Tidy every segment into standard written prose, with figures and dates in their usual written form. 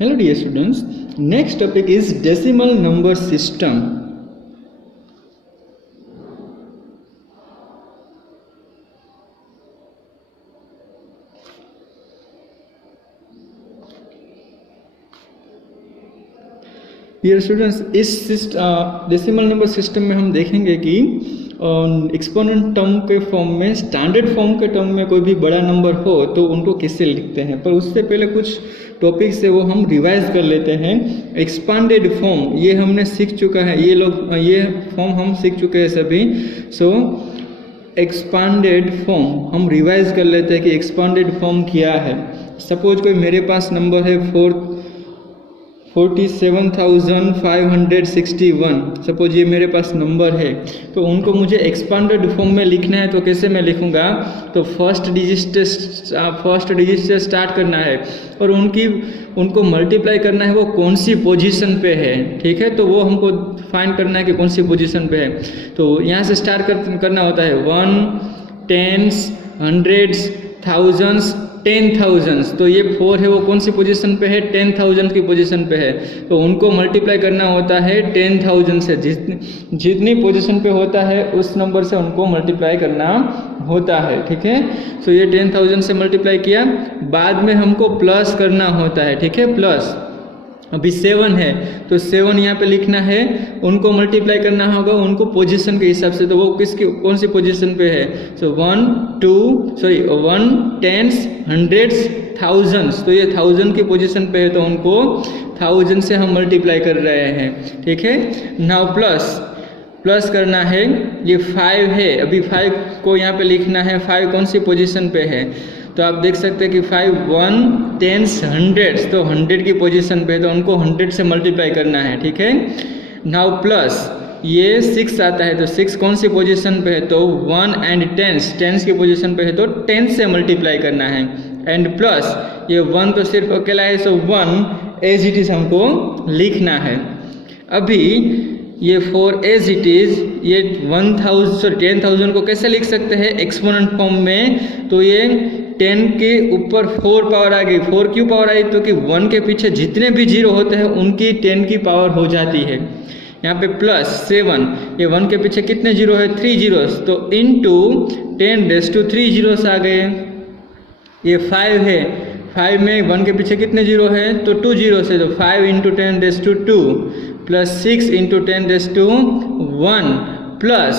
Hello dear students, next topic is decimal number system. Dear students, इस decimal number system में हम देखेंगे कि एक्सपोनेंट टर्म के फॉर्म में, स्टैंडर्ड फॉर्म के टर्म में कोई भी बड़ा नंबर हो तो उनको कैसे लिखते हैं। पर उससे पहले कुछ टॉपिक्स है वो हम रिवाइज कर लेते हैं। एक्सपांडेड फॉर्म ये हमने सीख चुका है, ये फॉर्म हम सीख चुके हैं सभी। सो एक्सपांडेड फॉर्म हम रिवाइज कर लेते हैं कि एक्सपांडेड फॉर्म क्या है। सपोज कोई मेरे पास नंबर है 47,561, सपोज ये मेरे पास नंबर है, तो उनको मुझे एक्सपांडेड फॉर्म में लिखना है। तो कैसे मैं लिखूंगा, तो फर्स्ट डिजिट से स्टार्ट करना है और उनको मल्टीप्लाई करना है, वो कौन सी पोजीशन पे है, ठीक है। तो वो हमको फाइंड करना है कि कौन सी पोजीशन पे है। तो यहाँ से स्टार्ट करना होता है 1, 10s, 100s, 1000s, 10,000। तो ये 4 है, वो कौन सी पोजीशन पे है, 10,000 की पोजीशन पे है। तो उनको मल्टीप्लाई करना होता है 10,000 से, जितनी पोजीशन पे होता है उस नंबर से उनको मल्टीप्लाई करना होता है, ठीक है। सो ये 10,000 से मल्टीप्लाई किया, बाद में हमको प्लस करना होता है, ठीक है। प्लस अभी 7 है तो 7 यहाँ पे लिखना है, उनको मल्टीप्लाई करना होगा उनको पोजीशन के हिसाब से। तो वो कौन सी पोजीशन पे है, सो 1, 10s, 100s, 1000s। तो ये 1000 की पोजीशन पे है तो उनको 1000 से हम मल्टीप्लाई कर रहे हैं, ठीक है। नाउ प्लस करना है, ये 5 है, अभी 5 को यहाँ पे लिखना है, 5 कौन सी पोजीशन पे है। तो आप देख सकते हैं कि 5, 1, 10s, 100s, तो 100 की पोजीशन पे है तो उनको 100 से मल्टीप्लाई करना है, ठीक है। नाउ प्लस ये 6 आता है, तो 6 कौन सी पोजीशन पे है, तो 1 and 10s की पोजीशन पे है तो 10 से मल्टीप्लाई करना है। एंड प्लस ये 1 तो सिर्फ अकेला है, सो 1 एज इट इज हमको लिखना है। अभी ये 4 एज इट इज, ये 10,000 को कैसे लिख सकते हैं एक्सपोनेंट फॉर्म में। तो ये 10 के ऊपर 4 पावर आ गई। 4 क्यों पावर आई, तो कि 1 के पीछे जितने भी जीरो होते हैं उनकी 10 की पावर हो जाती है। यहाँ पे प्लस 7, ये 1 के पीछे कितने जीरो है, 3 जीरोस, तो इंटू 10⁻³ जीरोस आ गए। ये 5 है, 5 में 1 के पीछे कितने जीरो है, तो 2 जीरोस है, तो 5 × 10⁻² प्लस 6 × 10⁻1 प्लस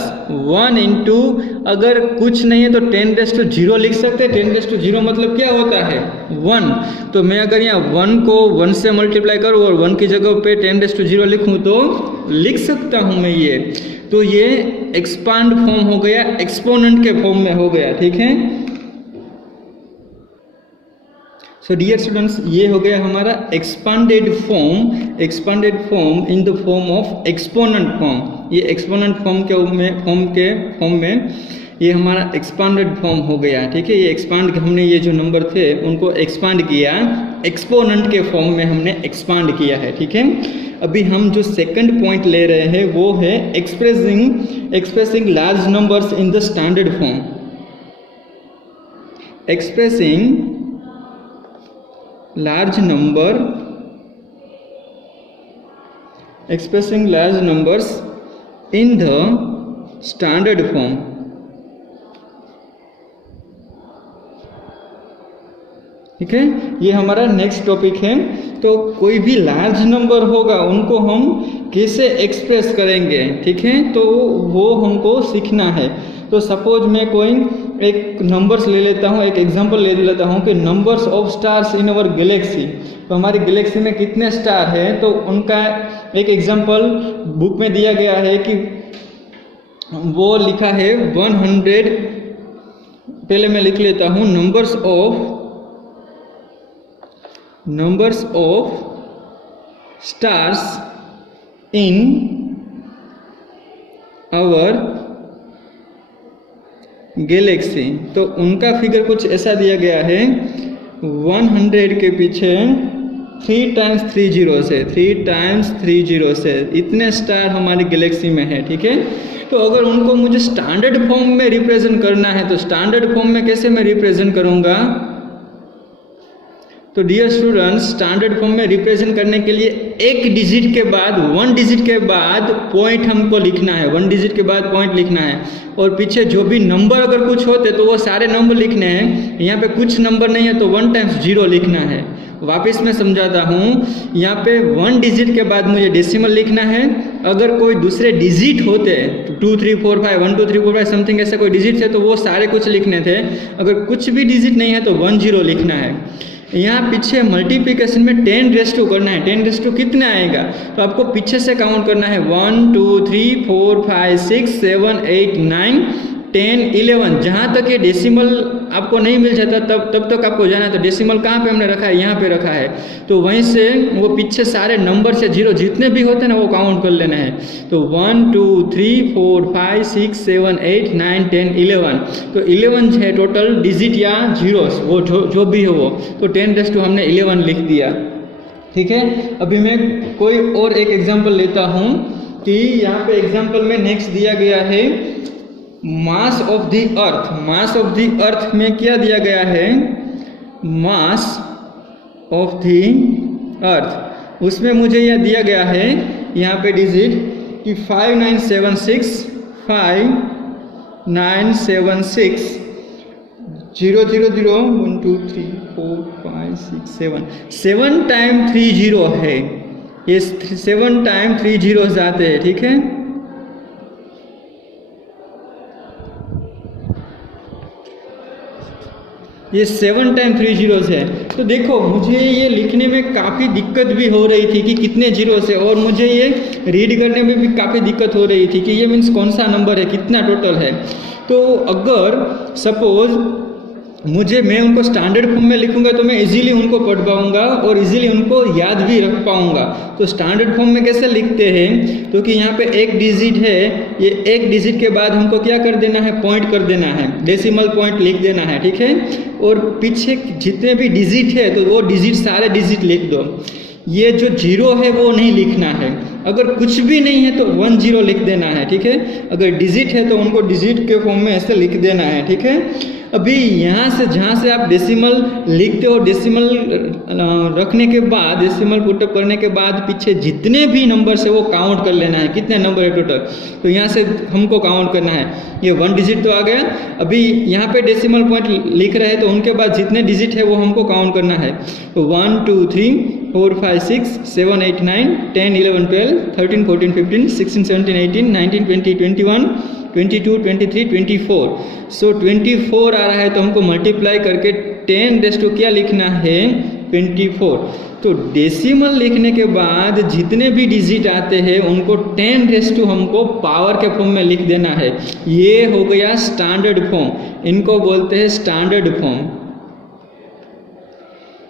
1 इंटू, अगर कुछ नहीं है तो 10⁻0 लिख सकते हैं। 10⁻0 मतलब क्या होता है, 1। तो मैं अगर यहाँ 1 को 1 से मल्टीप्लाई करूँ और 1 की जगह पे 10⁻0 लिखूँ तो लिख सकता हूँ मैं ये। तो ये एक्सपांड फॉर्म हो गया, एक्सपोनेंट के फॉर्म में हो गया, ठीक है। सो डियर स्टूडेंट्स, ये हो गया हमारा expanded form in the form of exponent form. ये एक्सपोनेंट फॉर्म में ये हमारा एक्सपांडेड फॉर्म हो गया, ठीक है। ये एक्सपांड, हमने ये जो नंबर थे उनको एक्सपांड किया, एक्सपोनेंट के फॉर्म में हमने एक्सपांड किया है, ठीक है। अभी हम जो सेकंड पॉइंट ले रहे हैं वो है expressing large numbers in the standard form. Expressing large numbers in the standard form। ठीक है, ये हमारा नेक्स्ट टॉपिक है। तो कोई भी लार्ज नंबर होगा उनको हम कैसे एक्सप्रेस करेंगे, ठीक है, तो वो हमको सीखना है। तो सपोज मैं कोई एक नंबर्स ले लेता हूँ, एक एग्जांपल ले लेता हूँ कि numbers of stars in our Galaxy. तो हमारी गैलेक्सी में कितने स्टार हैं, तो उनका एक एग्जांपल बुक में दिया गया है कि वो लिखा है 100। पहले मैं लिख लेता हूँ numbers of stars in our galaxy. तो उनका फिगर कुछ ऐसा दिया गया है, 100 के पीछे 3 टाइम्स 3 जीरोस है, 3 टाइम्स 3 जीरोस है, इतने स्टार हमारी गैलेक्सी में है, ठीक है। तो अगर उनको मुझे स्टैंडर्ड फॉर्म में रिप्रेजेंट करना है तो स्टैंडर्ड फॉर्म में कैसे मैं रिप्रेजेंट करूंगा, तो डियर स्टूडेंट्स, स्टैंडर्ड फॉर्म में रिप्रेजेंट करने के लिए एक डिजिट के बाद, 1 डिजिट के बाद पॉइंट हमको लिखना है, 1 डिजिट के बाद पॉइंट लिखना है, और पीछे जो भी नंबर अगर कुछ होते तो वो सारे नंबर लिखने हैं। यहाँ पे कुछ नंबर नहीं है तो 1 टाइम्स 0 लिखना है। वापस मैं समझाता हूँ, यहाँ पे 1 डिजिट के बाद मुझे डेसिमल लिखना है। अगर कोई दूसरे डिजिट होते 2 3 4 5 1 2 3 4 5 समथिंग ऐसा कोई डिजिट है तो वो सारे कुछ लिखने थे। अगर कुछ भी डिजिट नहीं है तो 1 0 लिखना है। यहाँ पीछे मल्टीप्लिकेशन में 10 रेज़ टू करना है। 10 रेज़ टू कितना आएगा तो आपको पीछे से काउंट करना है 1 2 3 4 5 6 7 8 9 10 11। जहाँ तक ये डेसिमल आपको नहीं मिल जाता तब तक आपको जाना है। तो डेसिमल कहाँ पे हमने रखा है, यहाँ पे रखा है। तो वहीं से वो पीछे सारे नंबर से 0 जितने भी होते हैं ना वो काउंट कर लेना है। तो 1 2 3 4 5 6 7 8 9 10 11। तो 11 है टोटल डिजिट या जीरोस, वो जो भी हो वो। तो 10 रेज़ टू हमने 11 लिख दिया। ठीक है, अभी मैं कोई और एक एग्जाम्पल लेता हूँ कि यहाँ पे एग्जाम्पल में नेक्स्ट दिया गया है mass of the earth. Mass of the earth में क्या दिया गया है, मास ऑफ द अर्थ, उसमें मुझे यह दिया गया है यहाँ पे डिजिट कि 5976 5976 0 0 0 1 2 3 4 5 6 7 7 टाइम 3 0 है। ये 7 टाइम 3 0 आते हैं। ठीक है, ये 7 टाइम 3 जीरोस है। तो देखो मुझे ये लिखने में काफ़ी दिक्कत भी हो रही थी कि कितने जीरोस है, और मुझे ये रीड करने में भी काफ़ी दिक्कत हो रही थी कि ये मीन्स कौन सा नंबर है, कितना टोटल है। तो अगर सपोज मैं उनको स्टैंडर्ड फॉर्म में लिखूंगा तो मैं इजीली उनको पढ़ पाऊंगा और इजीली उनको याद भी रख पाऊंगा। तो स्टैंडर्ड फॉर्म में कैसे लिखते हैं, तो कि यहाँ पे एक डिजिट है, ये एक डिजिट के बाद हमको क्या कर देना है, पॉइंट कर देना है, डेसिमल पॉइंट लिख देना है। ठीक है, और पीछे जितने भी डिजिट है तो वो डिजिट सारे डिजिट लिख दो। ये जो 0 है वो नहीं लिखना है। अगर कुछ भी नहीं है तो 1 0 लिख देना है। ठीक है, अगर डिजिट है तो उनको डिजिट के फॉर्म में ऐसे लिख देना है। ठीक है, अभी यहाँ से जहाँ से आप डेसिमल लिखते हो, डेसिमल रखने के बाद, डेसिमल पुटअप करने के बाद पीछे जितने भी नंबर है वो काउंट कर लेना है, कितने नंबर है टोटल। तो यहाँ से हमको काउंट करना है। ये 1 डिजिट तो आ गया। अभी यहाँ पे डेसिमल पॉइंट लिख रहे हैं तो उनके बाद जितने डिजिट है वो हमको काउंट करना है। तो 1 2 3 4 5 6 7 8 9 10 11 12 13 14 15 16 17 18 19 20 21 22 23 24। सो 24 आ रहा है तो हमको मल्टीप्लाई करके 10 रेज़ टू क्या लिखना है, 24। तो डेसिमल लिखने के बाद जितने भी डिजिट आते हैं उनको 10 रेज़ टू हमको पावर के फॉर्म में लिख देना है। ये हो गया स्टैंडर्ड फॉर्म, इनको बोलते हैं स्टैंडर्ड फॉर्म।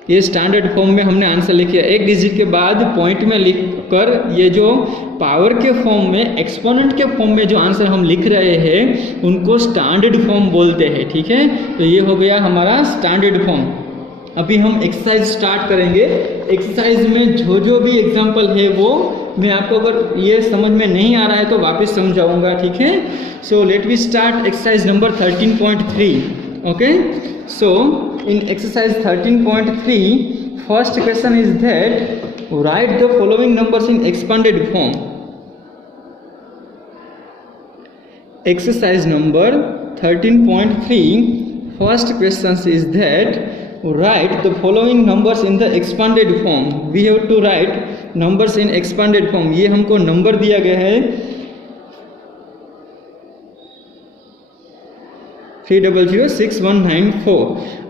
ये स्टैंडर्ड फॉर्म में हमने आंसर लिख दिया। एक डिजिट के बाद पॉइंट में लिखकर ये जो पावर के फॉर्म में, एक्सपोनेंट के फॉर्म में जो आंसर हम लिख रहे हैं उनको स्टैंडर्ड फॉर्म बोलते हैं। ठीक है, तो ये हो गया हमारा स्टैंडर्ड फॉर्म। अभी हम एक्सरसाइज स्टार्ट करेंगे। एक्सरसाइज में जो भी एग्जाम्पल है वो मैं आपको, अगर ये समझ में नहीं आ रहा है तो वापस समझाऊंगा। ठीक है, so let we start exercise number 13.3. Okay, so in exercise 13.3 first question is that write the following numbers in expanded form. Exercise number 13.3 first question is that write the following numbers in the expanded form. We have to write numbers in expanded form. ये हमको number दिया गया है 3006194।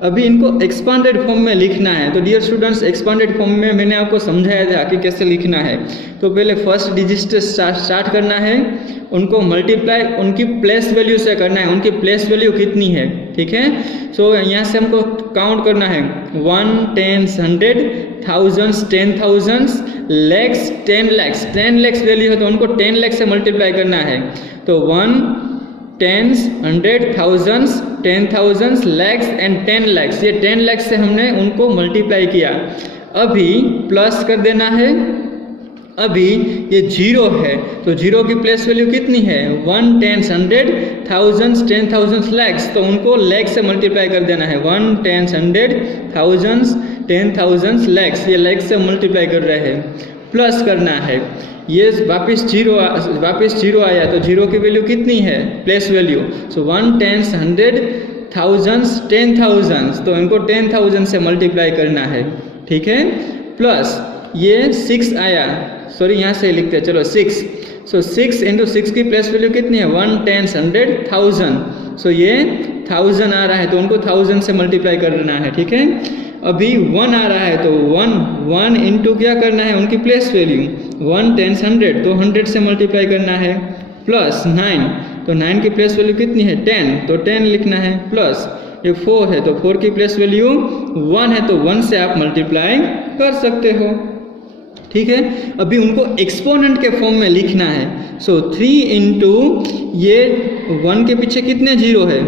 अभी इनको expanded form में लिखना है। तो डियर स्टूडेंट्स, एक्सपांडेड फॉर्म में मैंने आपको समझाया था कि कैसे लिखना है। तो पहले फर्स्ट डिजिट से स्टार्ट करना है, उनको मल्टीप्लाई उनकी प्लेस वैल्यू से करना है। उनकी प्लेस वैल्यू कितनी है, ठीक है। सो यहाँ से हमको काउंट करना है 1 10 100 thousands 10,000 lakhs 10 lakhs 10 lakhs value है तो उनको 10 lakhs से मल्टीप्लाई करना है। तो 1 10 100 thousands 10,000 lakhs एंड 10 lakhs, ये 10 lakhs से हमने उनको मल्टीप्लाई किया। अभी प्लस कर देना है। अभी ये 0 है तो 0 की प्लेस वैल्यू कितनी है 1 10 100 thousands 10,000 lakhs, तो उनको लैक्स से मल्टीप्लाई कर देना है। 1 10 100 thousands 10,000 लैक्स, ये लैक्स से मल्टीप्लाई कर रहे हैं, प्लस करना है, ये वापस जीरो आया तो जीरो की वैल्यू कितनी है, प्लेस वैल्यू, सो 1 10 100 thousands 10,000, तो इनको 10,000 से मल्टीप्लाई करना है, ठीक है, प्लस ये 6 आया, सॉरी यहाँ से लिखते हैं, चलो 6, सो 6 इंटू 6 की प्लेस वैल्यू कितनी है, 1 10 100 1000, सो ये 1000 आ रहा है तो उनको 1000 से मल्टीप्लाई करना है, ठीक है। अभी 1 आ रहा है तो 1 इंटू क्या करना है, उनकी प्लेस वैल्यू 1 10 100, तो 100 से मल्टीप्लाई करना है, प्लस 9, तो 9 की प्लेस वैल्यू कितनी है 10, तो 10 लिखना है, प्लस ये 4 है तो 4 की प्लेस वैल्यू 1 है तो 1 से आप मल्टीप्लाई कर सकते हो, ठीक है। अभी उनको एक्सपोनेंट के फॉर्म में लिखना है, सो 3 इंटू ये 1 के पीछे कितने जीरो है,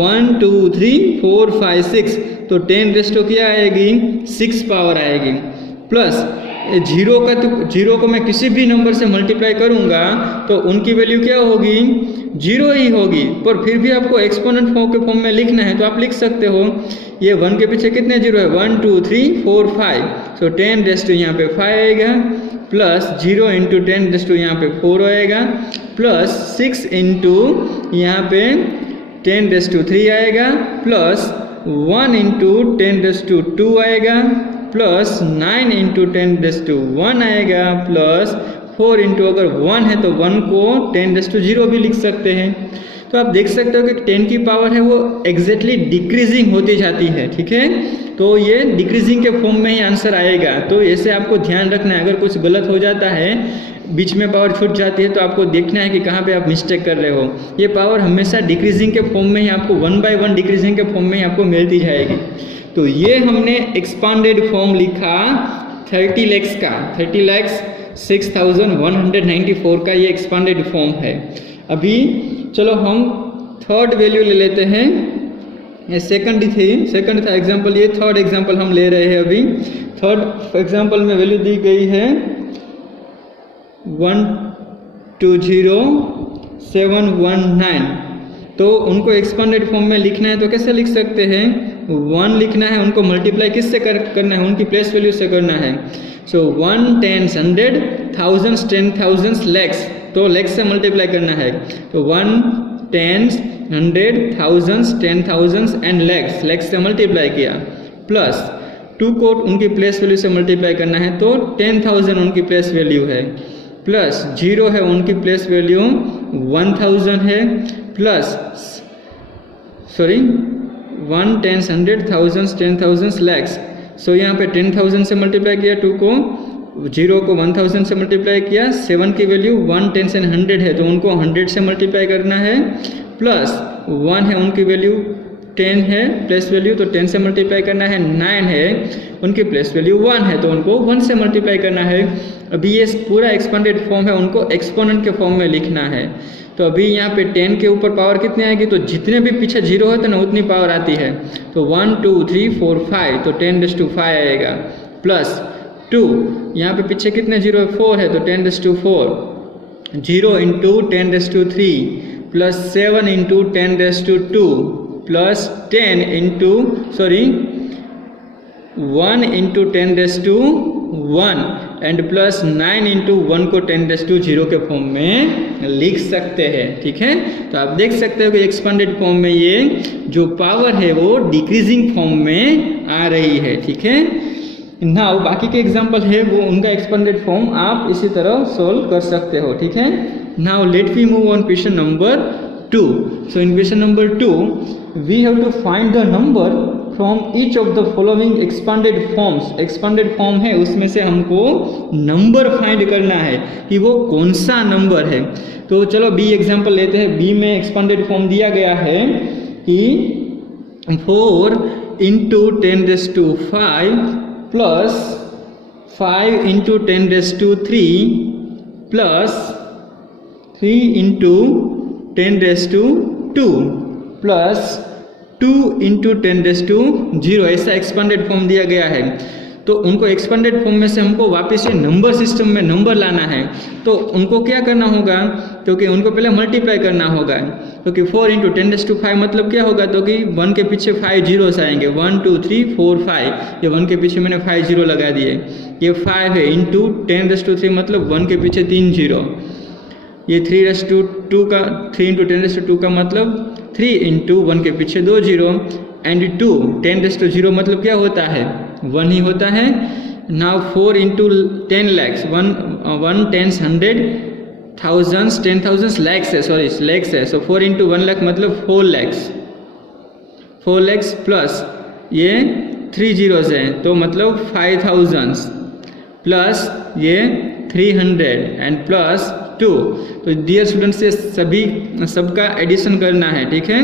1 2 3 4 5 6, तो 10 रेस्टो क्या आएगी, 6 पावर आएगी, प्लस जीरो को मैं किसी भी नंबर से मल्टीप्लाई करूंगा तो उनकी वैल्यू क्या होगी, जीरो ही होगी, पर फिर भी आपको एक्सपोनेंट फॉर्म के फॉर्म में लिखना है तो आप लिख सकते हो, ये 1 के पीछे कितने जीरो है, 1 2 3 4 5, सो 10 रेस्टो यहाँ पे 5 आएगा, प्लस 0 इंटू 10 रेस्टो यहाँ पे 4 आएगा, प्लस 6 इंटू यहाँ पे 10 रेस्टो 3 आएगा, प्लस 1 इंटू 10 रेस्टो 2 आएगा, प्लस 9 इंटू 10 रेस्टो 1 आएगा, प्लस 4 इंटू अगर 1 है तो 1 को 10 रेस्टो 0 भी लिख सकते हैं। तो आप देख सकते हो कि 10 की पावर है वो एग्जैक्टली डिक्रीजिंग होती जाती है, ठीक है, तो ये डिक्रीजिंग के फॉर्म में ही आंसर आएगा, तो ऐसे आपको ध्यान रखना है, अगर कुछ गलत हो जाता है, बीच में पावर छूट जाती है तो आपको देखना है कि कहाँ पे आप मिस्टेक कर रहे हो, ये पावर हमेशा डिक्रीजिंग के फॉर्म में ही आपको 1 by 1 डिक्रीजिंग के फॉर्म में ही आपको मिलती जाएगी। तो ये हमने एक्सपांडेड फॉर्म लिखा 30 lakhs का, 30 lakhs 6,194 का ये एक्सपांडेड फॉर्म है। अभी चलो हम थर्ड वैल्यू ले लेते हैं, ये सेकंड था एग्जांपल, ये थर्ड एग्जांपल हम ले रहे हैं। अभी थर्ड एग्जांपल में वैल्यू दी गई है 120,719, तो उनको एक्सपांडेड फॉर्म में लिखना है तो कैसे लिख सकते हैं, 1 लिखना है, उनको मल्टीप्लाई किससे करना है, उनकी प्लेस वैल्यू से करना है, सो 1 10 100 thousands 10,000 लैक्स, तो लैक्स से मल्टीप्लाई करना है, तो 1 10 100 thousands 10,000 एंड लैक्स से मल्टीप्लाई किया, प्लस 2 को उनकी प्लेस वैल्यू से मल्टीप्लाई करना है तो 10,000 उनकी प्लेस वैल्यू है, प्लस 0 है उनकी प्लेस वैल्यू 1000 है, प्लस 1 10 100 thousands 10,000 लैक्स, सो यहाँ पे 10,000 से मल्टीप्लाई किया, 2 को 0 को 1000 से मल्टीप्लाई किया, 7 की वैल्यू 1 10 एंड 100 है तो उनको 100 से मल्टीप्लाई करना है, प्लस 1 है उनकी वैल्यू 10 है प्लेस वैल्यू तो 10 से मल्टीप्लाई करना है, 9 है उनकी प्लेस वैल्यू 1 है तो उनको 1 से मल्टीप्लाई करना है। अभी ये पूरा एक्सपांडेड फॉर्म है, उनको एक्सपोनेंट के फॉर्म में लिखना है, तो अभी यहाँ पे 10 के ऊपर पावर कितनी आएगी, तो जितने भी पीछे जीरो होते ना उतनी पावर आती है, तो 1 2 3 4 5, तो 10⁵ आएगा, प्लस 2 यहाँ पे पीछे कितने जीरो है, 4 है तो 10⁴, 0 into 10⁵, plus 7 into 10⁵, plus 1 into 10⁵1 and plus 9 into 1 को 10⁵ के फॉर्म में लिख सकते हैं, ठीक है। तो आप देख सकते हो कि एक्सपांडेड फॉर्म में ये जो पावर है वो डिक्रीजिंग फॉर्म में आ रही है, ठीक है। नाउ बाकी के एग्जांपल है वो उनका एक्सपांडेड फॉर्म आप इसी तरह सॉल्व कर सकते हो, ठीक है। Now let we move on question number 2. So in question number 2 we have to find the number from each of the following expanded forms. expanded form है उसमें से हमको नंबर फाइंड करना है कि वो कौन सा नंबर है। तो चलो बी एग्जांपल लेते हैं। बी में एक्सपांडेड फॉर्म दिया गया है कि 4 into 10⁵ plus 5 into 10⁵ plus 3 into 10⁵ plus 2 into 10⁵, ऐसा एक्सपांडेड फॉर्म दिया गया है। तो उनको एक्सपेंडेड फॉर्म में से हमको वापस से नंबर सिस्टम में नंबर लाना है, तो उनको क्या करना होगा, क्योंकि उनको पहले मल्टीप्लाई करना होगा, क्योंकि 4 × 10⁵ मतलब क्या होगा, तो कि 1 के पीछे 5 जीरोस आएंगे, 1 2 3 4 5, ये 1 के पीछे मैंने 5 जीरो लगा दिए, ये 5 है इंटू 10⁻³ मतलब 1 के पीछे 3 जीरो, ये 3⁻² का 3 × 10⁻² का मतलब 3 इंटू 1 के पीछे 2 जीरो एंड 2 10⁻0 मतलब क्या होता है 1 ही होता है। Now 4 into 10 lakhs 1 10s 100 thousands 10,000 lakhs है, सॉरी लैक्स है, सो 4 इंटू 1 लाख मतलब 4 lakhs प्लस ये 3 जीरोस हैं तो मतलब 5,000 प्लस ये 300 एंड प्लस 2। तो डियर स्टूडेंट्स ये सबका एडिशन करना है, ठीक है।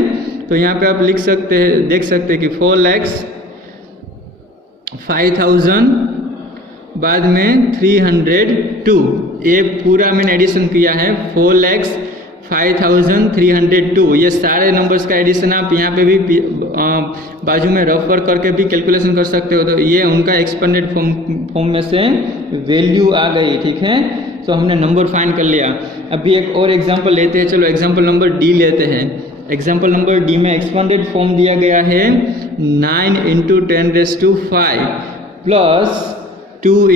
तो यहाँ पे आप लिख सकते हैं, देख सकते हैं कि 4 lakhs 5,000 बाद में 302, ये पूरा मैंने एडिशन किया है 4 lakhs 5,302। ये सारे नंबर्स का एडिशन आप यहाँ पे भी बाजू में रफ वर्क करके भी कैलकुलेशन कर सकते हो। तो ये उनका एक्सपेंडेड फॉर्म में से वैल्यू आ गई, ठीक है। तो हमने नंबर फाइंड कर लिया। अभी एक और एग्जांपल लेते हैं, चलो एग्जांपल नंबर डी लेते हैं। एग्जांपल नंबर डी में एक्सपेंडेड फॉर्म दिया गया है 9 × 10⁵ प्लस 2 ×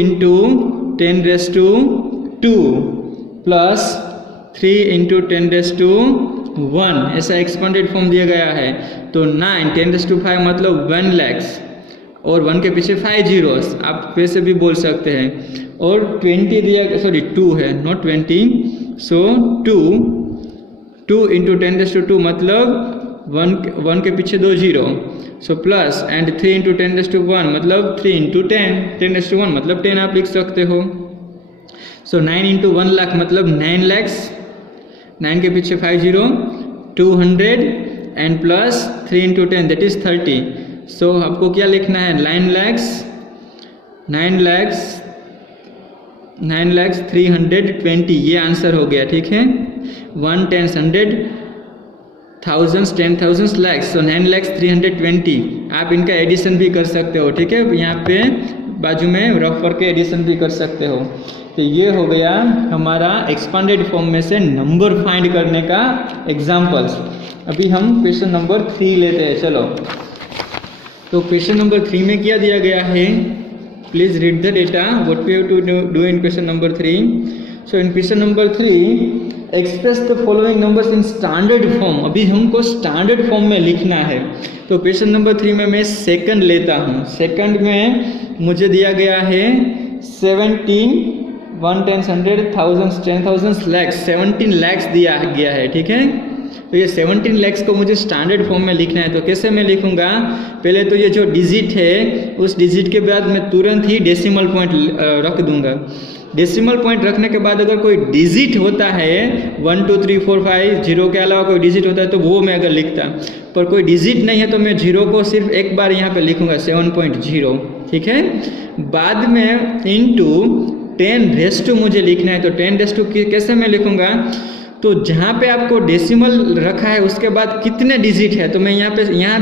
10⁻² प्लस 3 × 10⁻1, ऐसा एक्सपेंडेड फॉर्म दिया गया है। तो 9 10⁵ मतलब 1 lakhs और 1 के पीछे 5 जीरोस, आप वैसे भी बोल सकते हैं। और 20 दिया, सॉरी 2 है नॉट 20, सो 2 × 10⁻² मतलब 1 के पीछे 2 जीरो, सो प्लस एंड 3 × 10⁻1 मतलब 3 × 10 मतलब 10 आप लिख सकते हो। सो 9 × 1 लाख मतलब 9 lakhs, 9 के पीछे 5 zero 200 and plus 3 × 10 that is 30। सो आपको क्या लिखना है 9 lakhs 320, ये आंसर हो गया, ठीक है। 1 10 100 thousands 10,000 lakhs, so 9 lakhs 320। आप इनका एडिशन भी कर सकते हो, ठीक है। यहाँ पे बाजू में रफ करके एडिशन भी कर सकते हो। तो ये हो गया हमारा एक्सपेंडेड फॉर्म में से नंबर फाइंड करने का एग्जाम्पल्स। अभी हम क्वेश्चन नंबर 3 लेते हैं, चलो। तो क्वेश्चन नंबर 3 में क्या दिया गया है, please read the data what we have to do in question number 3। So in question number 3 express the following numbers in standard form. अभी हमको स्टैंडर्ड फॉर्म में लिखना है। तो क्वेश्चन नंबर 3 में मैं सेकंड लेता हूँ। सेकंड में मुझे दिया गया है 17 1 10 100 thousands 10,000 lakhs, 17 lakhs दिया गया है, ठीक है। तो ये 17 lakhs को मुझे स्टैंडर्ड फॉर्म में लिखना है। तो कैसे मैं लिखूंगा, पहले तो ये जो डिजिट है उस डिजिट के बाद मैं तुरंत ही डेसिमल पॉइंट रख दूंगा। डेसिमल पॉइंट रखने के बाद अगर कोई डिजिट होता है 1 2 3 4 5 जीरो के अलावा कोई डिजिट होता है तो वो मैं अगर लिखता, पर कोई डिजिट नहीं है तो मैं जीरो को सिर्फ एक बार यहाँ पे लिखूंगा 7.0, ठीक है। बाद में इंटू 10⁻² मुझे लिखना है। तो 10⁻² कैसे मैं लिखूंगा, तो जहाँ पे आपको डेसिमल रखा है उसके बाद कितने डिजिट है, तो मैं यहाँ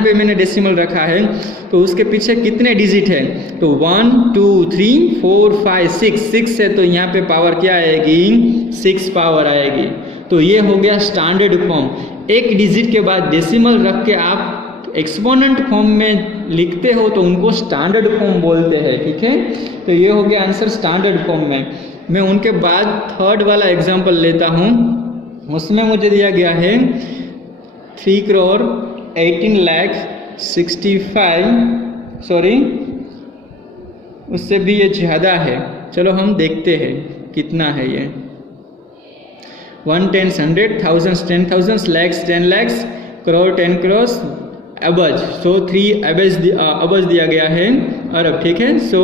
पे मैंने डेसिमल रखा है तो उसके पीछे कितने डिजिट है, तो 1 2 3 4 5 6 है, तो यहाँ पे पावर क्या आएगी 6 पावर आएगी। तो ये हो गया स्टैंडर्ड फॉर्म। एक डिजिट के बाद डेसिमल रख के आप एक्सपोनेंट फॉर्म में लिखते हो तो उनको स्टैंडर्ड फॉर्म बोलते हैं, ठीक है। तो ये हो गया आंसर स्टैंडर्ड फॉर्म में। मैं उनके बाद थर्ड वाला एग्जाम्पल लेता हूँ। उसमें मुझे दिया गया है 3,18,65,, सॉरी उससे भी ये ज़्यादा है। चलो हम देखते हैं कितना है ये। 1 10 100 thousands 10,000 lakhs 10 lakhs crore 10 crores अबज, सो 3 अबज दिया गया है अरब, ठीक है। सो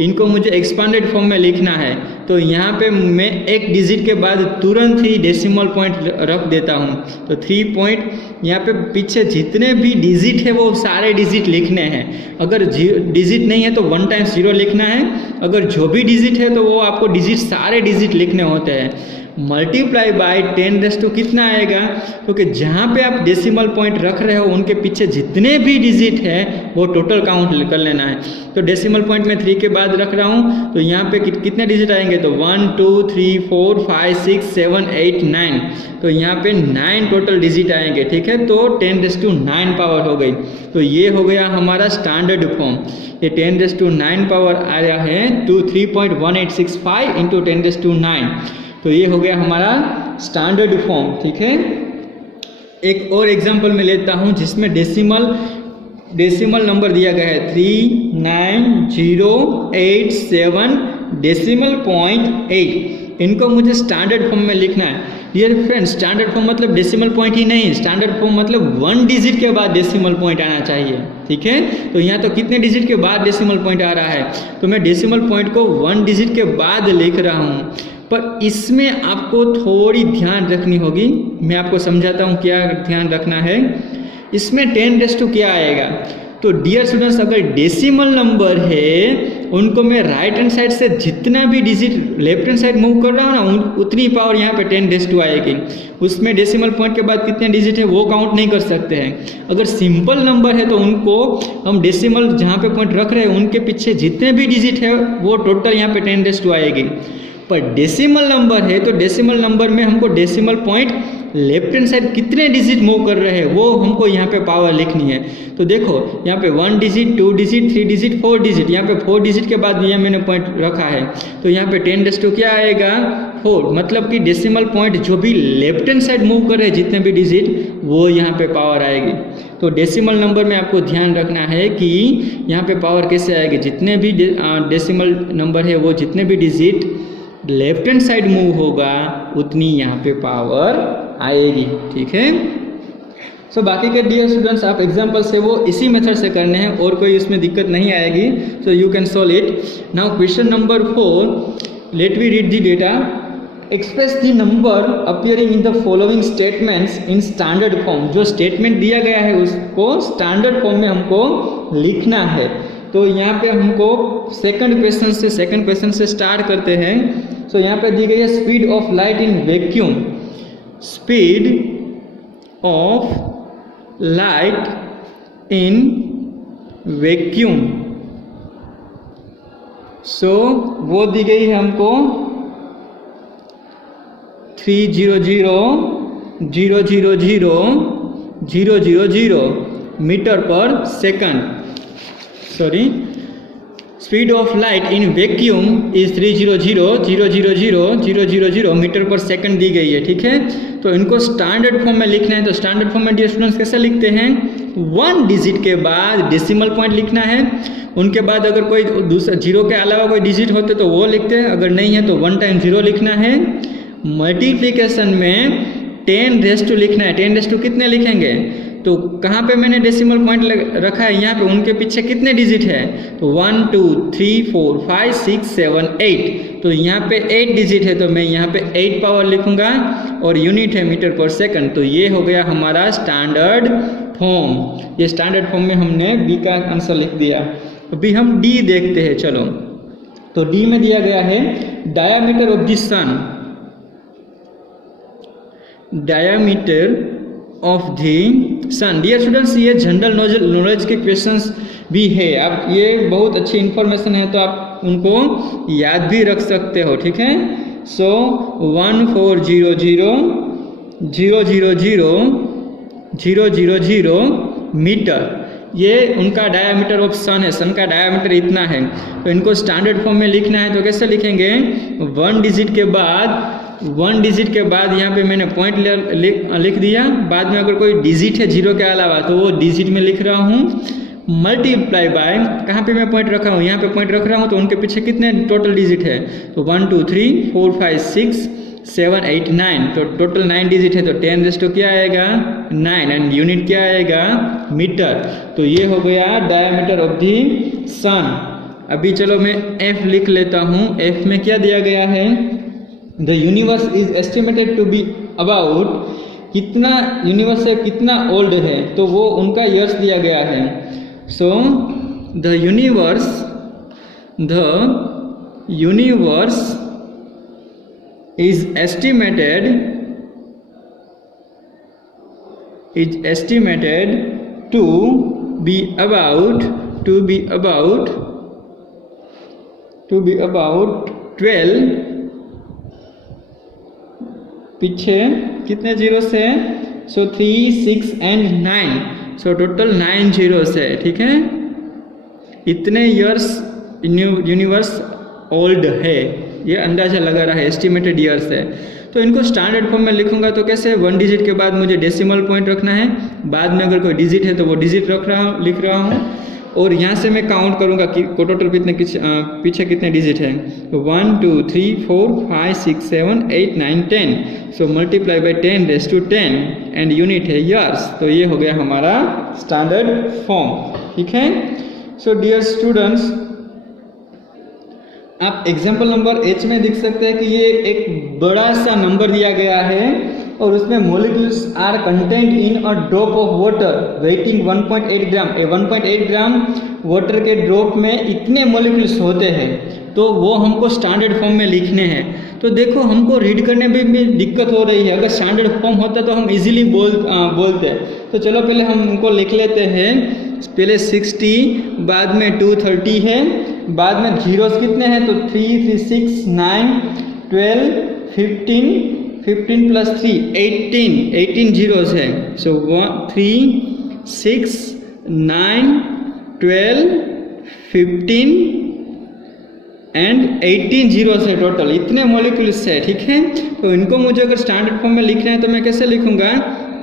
इनको मुझे एक्सपांडेड फॉर्म में लिखना है। तो यहाँ पे मैं एक डिजिट के बाद तुरंत ही डेसिमल पॉइंट रख देता हूँ। तो 3 पॉइंट यहाँ पे पीछे जितने भी डिजिट है वो सारे डिजिट लिखने हैं। अगर डिजिट नहीं है तो 1 टाइम्स 0 लिखना है। अगर जो भी डिजिट है तो वो आपको डिजिट सारे डिजिट लिखने होते हैं। मल्टीप्लाई बाय 10⁻⁴ कितना आएगा, क्योंकि जहाँ पे आप डेसिमल पॉइंट रख रहे हो उनके पीछे जितने भी डिजिट है वो टोटल काउंट कर लेना है। तो डेसिमल पॉइंट में 3 के बाद रख रहा हूँ, तो यहाँ पे कितने डिजिट आएंगे, तो 1 2 3 4 5 6 7 8 9, तो यहाँ पे 9 टोटल डिजिट आएंगे। ठीक है, तो 10⁹ पावर हो गई। तो ये हो गया हमारा स्टैंडर्ड फॉर्म। ये 10⁹ पावर आया है 3.1865 इंटू 10⁹, तो ये हो गया हमारा स्टैंडर्ड फॉर्म। ठीक है, एक और एग्जांपल मैं लेता हूँ जिसमें डेसिमल नंबर दिया गया है 39087.8। इनको मुझे स्टैंडर्ड फॉर्म में लिखना है। डियर फ्रेंड्स, स्टैंडर्ड फॉर्म मतलब डेसिमल पॉइंट ही नहीं, स्टैंडर्ड फॉर्म मतलब 1 डिजिट के बाद डेसिमल पॉइंट आना चाहिए। ठीक है, तो यहाँ तो कितने डिजिट के बाद डेसिमल पॉइंट आ रहा है, तो मैं डेसिमल पॉइंट को 1 डिजिट के बाद लिख रहा हूँ। पर इसमें आपको थोड़ी ध्यान रखनी होगी, मैं आपको समझाता हूँ क्या ध्यान रखना है। इसमें 10⁻⁴ क्या आएगा, तो डियर स्टूडेंट्स अगर डेसिमल नंबर है उनको मैं राइट हैंड साइड से जितना भी digit left hand side move कर रहा हूँ ना, उतनी पावर यहाँ पे 10⁻² आएगी। उसमें डेसिमल पॉइंट के बाद कितने डिजिट है वो काउंट नहीं कर सकते हैं। अगर सिंपल नंबर है तो उनको हम डेसिमल जहाँ पे पॉइंट रख रहे हैं उनके पीछे जितने भी डिजिट है वो टोटल यहाँ पे 10⁻² आएगी। पर डेसिमल नंबर है तो डेसिमल नंबर में हमको decimal point left hand side कितने डिजिट मूव कर रहे हैं वो हमको यहाँ पे पावर लिखनी है। तो देखो यहाँ पे 1 डिजिट 2 डिजिट 3 डिजिट 4 डिजिट, यहाँ पे 4 डिजिट के बाद ये मैंने पॉइंट रखा है, तो यहाँ पे 10⁻⁴ क्या आएगा 4, मतलब कि डेसिमल पॉइंट जो भी लेफ्ट हैंड साइड मूव कर रहे हैं जितने भी डिजिट वो यहाँ पे पावर आएगी। तो डेसिमल नंबर में आपको ध्यान रखना है कि यहाँ पे पावर कैसे आएगी, जितने भी डेसिमल नंबर है वो जितने भी digit left hand side move होगा उतनी यहाँ पे पावर आएगी। ठीक है, सो बाकी के डियर स्टूडेंट्स आप एग्जांपल से वो इसी मेथड से करने हैं और कोई इसमें दिक्कत नहीं आएगी। So you can solve it. Now question number 4, let we read the data. Express the number appearing in the following statements in standard form. जो स्टेटमेंट दिया गया है उसको स्टैंडर्ड फॉर्म में हमको लिखना है। तो यहाँ पे हमको सेकंड क्वेश्चन से स्टार्ट करते हैं। सो यहाँ पे दी गई है speed of light in vacuum. Speed of light in vacuum, so वो दी गई है हमको 300,000,000 meter per second. Sorry, speed of light in vacuum is 300,000,000 meter per second दी गई है। ठीक है, तो इनको स्टैंडर्ड फॉर्म में लिखना है। तो स्टैंडर्ड फॉर्म में डियर स्टूडेंट्स कैसे लिखते हैं, 1 डिजिट के बाद डेसिमल पॉइंट लिखना है, उनके बाद अगर कोई दूसरा जीरो के अलावा कोई डिजिट होते तो वो लिखते हैं, अगर नहीं है तो 1 टाइम 0 लिखना है। मल्टीप्लिकेशन में 10⁻² लिखना है। 10⁻² कितने लिखेंगे, तो कहाँ पे मैंने डेसिमल पॉइंट रखा है, यहाँ पे उनके पीछे कितने डिजिट है, तो 1 2 3 4 5 6 7 8, तो यहाँ पे 8 डिजिट है, तो मैं यहाँ पे 8 पावर लिखूंगा और यूनिट है मीटर पर सेकंड। तो ये हो गया हमारा स्टैंडर्ड फॉर्म। ये स्टैंडर्ड फॉर्म में हमने बी का आंसर लिख दिया। अभी हम डी देखते हैं। चलो, तो डी में दिया गया है diameter of the sun. Diameter of the sun. Dear students, ये जनरल नॉलेज के क्वेश्चंस भी है। आप ये बहुत अच्छी इंफॉर्मेशन है तो आप उनको याद भी रख सकते हो। ठीक है, सो 1400,000,000 मीटर, ये उनका डायामीटर ऑफ सन है। सन का डायामीटर इतना है, तो इनको स्टैंडर्ड फॉर्म में लिखना है। तो कैसे लिखेंगे, 1 डिजिट के बाद यहाँ पे मैंने पॉइंट लिख दिया। बाद में अगर कोई डिजिट है 0 के अलावा तो वो डिजिट में लिख रहा हूँ। मल्टीप्लाई बाय, कहाँ पे मैं पॉइंट रखा हूँ, यहाँ पे पॉइंट रख रहा हूँ, तो उनके पीछे कितने टोटल डिजिट है, तो 1 2 3 4 5 6 7 8 9, तो टोटल 9 डिजिट है। तो 10⁻² क्या आएगा 9, एंड यूनिट क्या आएगा मीटर। तो ये हो गया डायामीटर ऑफ दी सन। अभी चलो मैं एफ लिख लेता हूँ। एफ में क्या दिया गया है, the universe is estimated to be about, कितना यूनिवर्स है कितना ओल्ड है, तो वो उनका ईयर्स दिया गया है। So the universe is estimated to be about 12, पीछे कितने जीरो से, सो 3, 6 एंड 9, सो टोटल 9 जीरोस है, ठीक है। इतने ईयर्स यूनिवर्स ओल्ड है, ये अंदाजा लगा रहा है, एस्टिमेटेड ईयर्स है। तो इनको स्टैंडर्ड फॉर्म में लिखूंगा तो कैसे, 1 डिजिट के बाद मुझे डेसिमल पॉइंट रखना है, बाद में अगर कोई डिजिट है तो वो डिजिट लिख रहा हूँ, और यहाँ से मैं काउंट करूँगा कि टोटल पीछे कितने डिजिट हैं। 1 2 3 4 5 6 7 8 9 10, so multiply by 10⁻10 and unit है ईयर्स। तो ये हो गया हमारा स्टैंडर्ड फॉर्म, ठीक है। सो डियर स्टूडेंट्स, आप एग्जाम्पल नंबर H में देख सकते हैं कि ये एक बड़ा सा नंबर दिया गया है और उसमें molecules are content in a drop of water weighting 1.8 gram. 1.8 gram water के ड्रॉप में इतने मॉलिक्यूल्स होते हैं, तो वो हमको स्टैंडर्ड फॉर्म में लिखने हैं। तो देखो हमको रीड करने में भी दिक्कत हो रही है, अगर स्टैंडर्ड फॉर्म होता तो हम इजीली बोलते। तो चलो पहले हम उनको लिख लेते हैं। पहले 60, बाद में 230 है, बाद में जीरोस कितने हैं तो 3 3 6 9 12 15 प्लस 3 18 जीरोस है। सो 3 6 9 12 15 एंड 18 जीरोस है टोटल, इतने मॉलिक्यूल्स है, ठीक है। तो इनको मुझे अगर स्टैंडर्ड फॉर्म में लिखना है तो मैं कैसे लिखूंगा,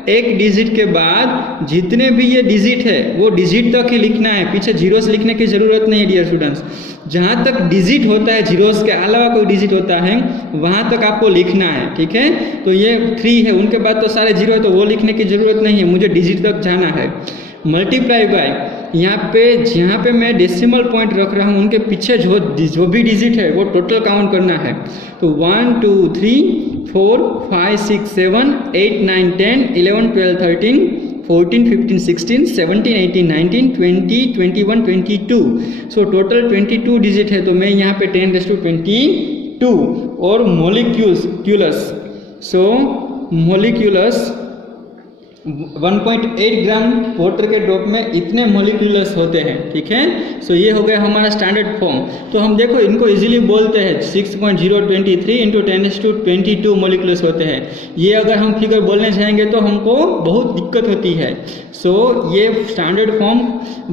एक डिजिट के बाद जितने भी ये डिजिट है वो डिजिट तक ही लिखना है, पीछे जीरोस लिखने की ज़रूरत नहीं है डियर स्टूडेंट्स। जहाँ तक डिजिट होता है, जीरोस के अलावा कोई डिजिट होता है, वहाँ तक आपको लिखना है, ठीक है। तो ये 3 है, उनके बाद तो सारे जीरो है, तो वो लिखने की ज़रूरत नहीं है, मुझे डिजिट तक जाना है। मल्टीप्लाई बाय, यहाँ पे मैं डेसिमल पॉइंट रख रहा हूँ, उनके पीछे जो भी डिजिट है वो टोटल काउंट करना है। तो 1 2 3 4 5 6 7 8 9 10 11 12 13 14 15 16 17 18 19 20 21 22, सो टोटल 22 डिजिट है। तो मैं यहाँ पे 10⁻22 और मॉलिक्यूलस, सो मॉलिक्यूलस 1.8 ग्राम वाटर के ड्रॉप में इतने मॉलिक्यूलस होते हैं, ठीक है। सो ये हो गया हमारा स्टैंडर्ड फॉर्म। तो हम देखो इनको इजीली बोलते हैं 6.023 इंटू 10⁻22 मॉलिक्यूलस होते हैं। ये अगर हम फिगर बोलने जाएंगे तो हमको बहुत दिक्कत होती है। सो ये स्टैंडर्ड फॉर्म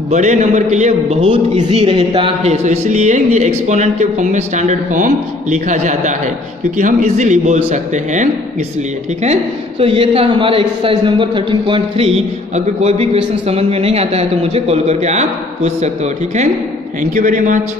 बड़े नंबर के लिए बहुत इजी रहता है, सो इसलिए ये एक्सपोनेंट के फॉर्म में स्टैंडर्ड फॉर्म लिखा जाता है, क्योंकि हम इजीली बोल सकते हैं इसलिए, ठीक है। तो ये था हमारा एक्सरसाइज नंबर 13.3। अगर कोई भी क्वेश्चन समझ में नहीं आता है तो मुझे कॉल करके आप पूछ सकते हो, ठीक है। Thank you very much.